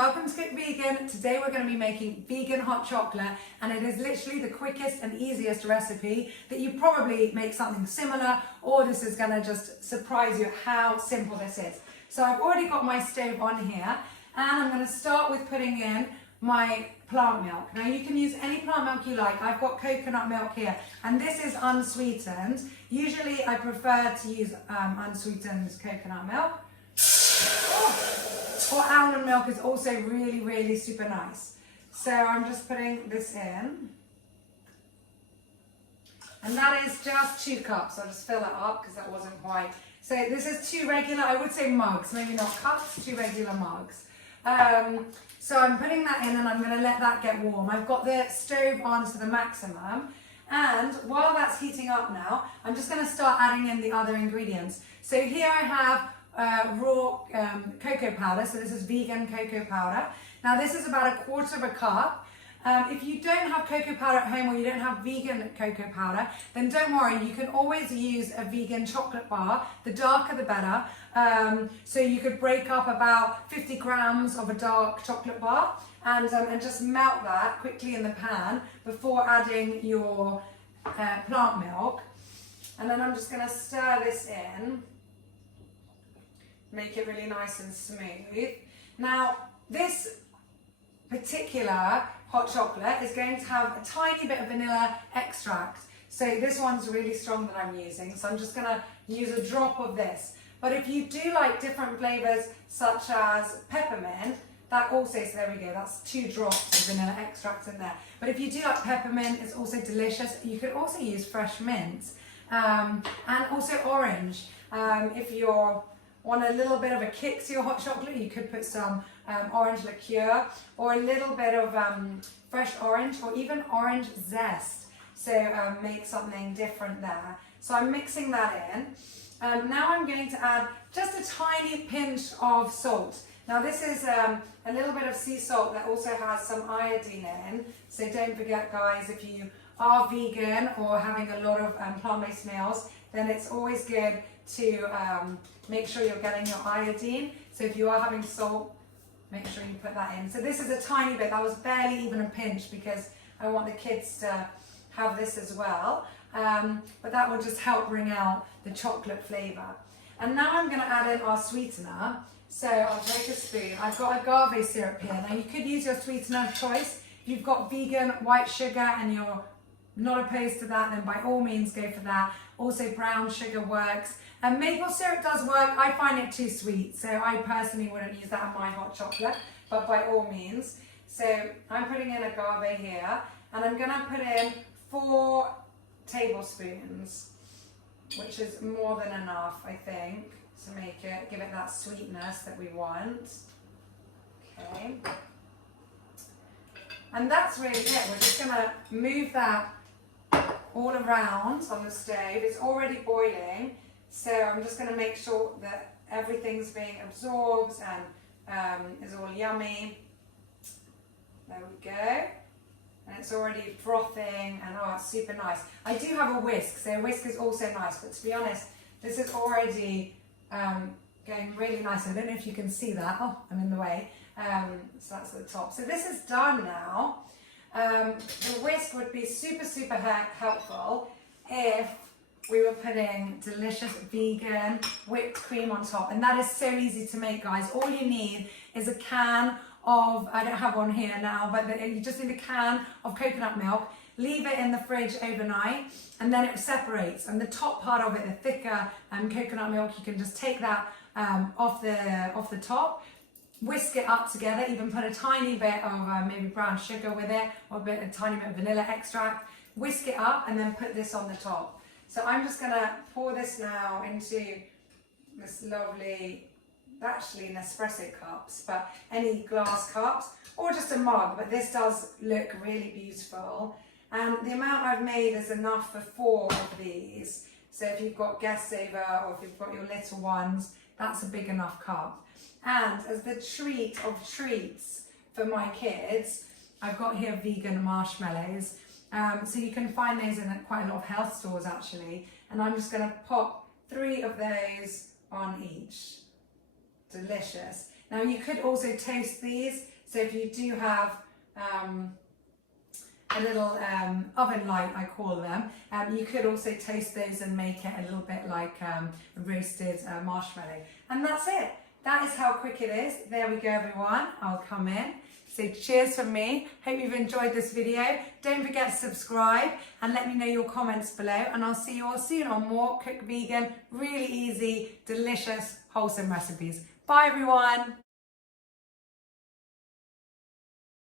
welcome to Cook Vegan. Today we're going to be making vegan hot chocolate, and it is literally the quickest and easiest recipe that you probably make something similar, or this is going to just surprise you at how simple this is. So I've already got my stove on here, and I'm going to start with putting in my plant milk. Now you can use any plant milk you like. I've got coconut milk here, and this is unsweetened. Usually I prefer to use unsweetened coconut milk. Or almond milk is also really super nice. So I'm just putting this in. And that is just 2 cups. I'll just fill it up because that wasn't quite. So this is 2 regular, I would say mugs, maybe not cups, 2 regular mugs. So I'm putting that in and I'm going to let that get warm. I've got the stove on to the maximum. And while that's heating up now, I'm just going to start adding in the other ingredients. So here I have raw cocoa powder, so this is vegan cocoa powder. Now this is about 1/4 cup. If you don't have cocoa powder at home or you don't have vegan cocoa powder, then don't worry, you can always use a vegan chocolate bar. The darker the better. So you could break up about 50 grams of a dark chocolate bar and just melt that quickly in the pan before adding your plant milk. And then I'm just going to stir this in. Make it really nice and smooth. Now, this particular hot chocolate is going to have a tiny bit of vanilla extract. So this one's really strong that I'm using. So I'm just gonna use a drop of this. But if you do like different flavors, such as peppermint, that also, so there we go, that's 2 drops of vanilla extract in there. But if you do like peppermint, it's also delicious. You could also use fresh mint and also orange. If you're want a little bit of a kick to your hot chocolate, you could put some orange liqueur or a little bit of fresh orange or even orange zest. So make something different there. So I'm mixing that in. Now I'm going to add just a tiny pinch of salt. Now this is a little bit of sea salt that also has some iodine in. So don't forget, guys, if you are vegan or having a lot of plant-based meals, then it's always good to make sure you're getting your iodine. So if you are having salt, make sure you put that in. So this is a tiny bit, that was barely even a pinch because I want the kids to have this as well. But that will just help bring out the chocolate flavour. And now I'm going to add in our sweetener. So I'll take a spoon. I've got agave syrup here. Now you could use your sweetener of choice. If you've got vegan white sugar and you're not opposed to that, then by all means go for that. Also brown sugar works. And maple syrup does work. I find it too sweet, so I personally wouldn't use that in my hot chocolate, but by all means. So I'm putting in agave here, and I'm going to put in 4 tablespoons, which is more than enough, I think, to make it, give it that sweetness that we want. Okay. And that's really it. We're just going to move that all around on the stove. It's already boiling. So I'm just going to make sure that everything's being absorbed and is all yummy. There we go. And it's already frothing and oh, it's super nice. I do have a whisk, so a whisk is also nice, but to be honest, this is already going really nice. I don't know if you can see that. Oh, I'm in the way. So that's at the top. So this is done now. The whisk would be super helpful if we were putting delicious vegan whipped cream on top, and that is so easy to make, guys. All you need is a can of, I don't have one here now, but you just need a can of coconut milk. Leave it in the fridge overnight, and then it separates. And the top part of it, the thicker coconut milk, you can just take that off the top, whisk it up together, even put a tiny bit of maybe brown sugar with it, or a tiny bit of vanilla extract. Whisk it up, and then put this on the top. So I'm just going to pour this now into this lovely, actually Nespresso cups, but any glass cups or just a mug, but this does look really beautiful. And the amount I've made is enough for 4 of these. So if you've got guests over or if you've got your little ones, that's a big enough cup. And as the treat of treats for my kids, I've got here vegan marshmallows. So you can find those in quite a lot of health stores actually. And I'm just going to pop 3 of those on each. Delicious. Now you could also toast these. So if you do have a little oven light, I call them, you could also toast those and make it a little bit like a roasted marshmallow. And that's it. That is how quick it is. There we go, everyone. I'll come in. So cheers from me. Hope you've enjoyed this video. Don't forget to subscribe and let me know your comments below. And I'll see you all soon on more Cook Vegan, really easy, delicious, wholesome recipes. Bye, everyone.